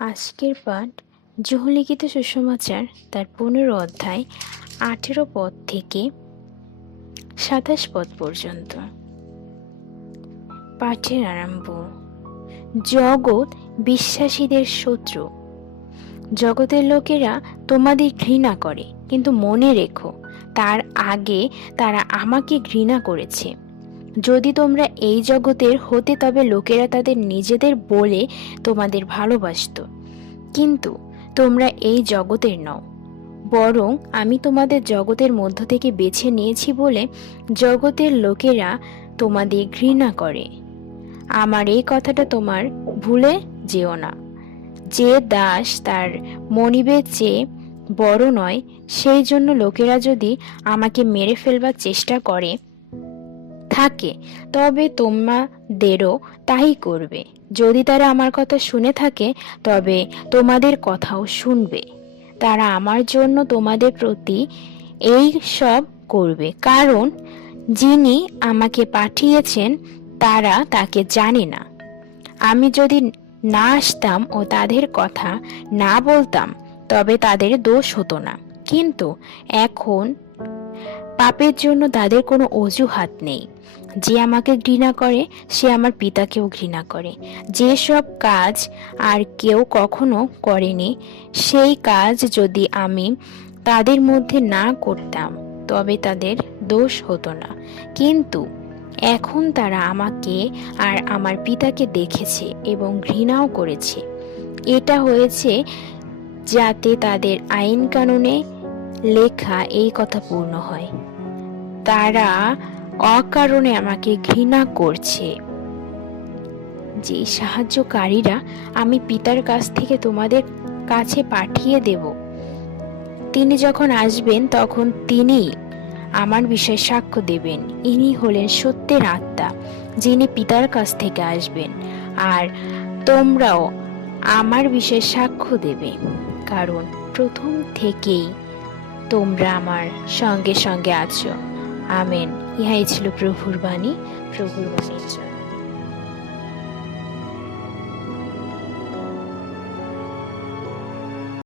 আজকের পাঠ জুহলিখিত সুসমাচার তার 15 অধ্যায় 18 পদ থেকে 27 পদ পর্যন্ত। পাঠের আরম্ভ। জগৎ বিশ্বাসীদের শত্রু। জগতের লোকেরা তোমাদের ঘৃণা করে, কিন্তু মনে রেখো তার আগে তারা আমাকে ঘৃণা করেছে। যদি তোমরা এই জগতের হতে তবে লোকেরা তাদের নিজেদের বলে তোমাদের ভালোবাসত, কিন্তু তোমরা এই জগতের নও, বরং আমি তোমাদের জগতের মধ্য থেকে বেছে নিয়েছি বলে জগতের লোকেরা তোমাদের ঘৃণা করে। আমার এই কথাটা তোমার ভুলে যেও না। যে দাস তার মনিবের চেয়ে বড় নয়, সেই জন্য লোকেরা যদি আমাকে মেরে ফেলবার চেষ্টা করে থাকে, তবে তোমাদেরও তাই করবে। যদি তারা আমার কথা শুনে থাকে, তবে তোমাদের কথাও শুনবে। তারা আমার জন্য তোমাদের প্রতি এই সব করবে, কারণ যিনি আমাকে পাঠিয়েছেন তারা তাকে জানে না। আমি যদি না আসতাম ও তাদের কথা না বলতাম, তবে তাদের দোষ হতো না। কিন্তু এখন পাপের জন্য তাদের কোনো অজুহাত নেই। যে আমাকে ঘৃণা করে সে আমার পিতাকেও ঘৃণা করে। যে সব কাজ আর কেউ কখনো করেনি, সেই কাজ যদি আমি তাদের মধ্যে না করতাম, তবে তাদের দোষ হতো না। কিন্তু এখন তারা আমাকে আর আমার পিতাকে দেখেছে এবং ঘৃণাও করেছে। এটা হয়েছে যাতে তাদের আইন কানুনে লেখা এই কথা পূর্ণ হয়, তারা অকারণে আমাকে ঘৃণা করছে। যে সাহায্যকারীরা আমি পিতার কাছ থেকে তোমাদের কাছে পাঠিয়ে দেব, তিনি যখন আসবেন তখন তিনি আমার বিষয়ে সাক্ষ্য দেবেন। ইনি হলেন সত্যের আত্মা, যিনি পিতার কাছ থেকে আসবেন। আর তোমরাও আমার বিষয়ে সাক্ষ্য দেবে, কারণ প্রথম থেকেই তোমরা আমার সঙ্গে সঙ্গে আছো। আমেন। ইহাই ছিল প্রভুর বাণী। প্রভুর বাণীর জয়।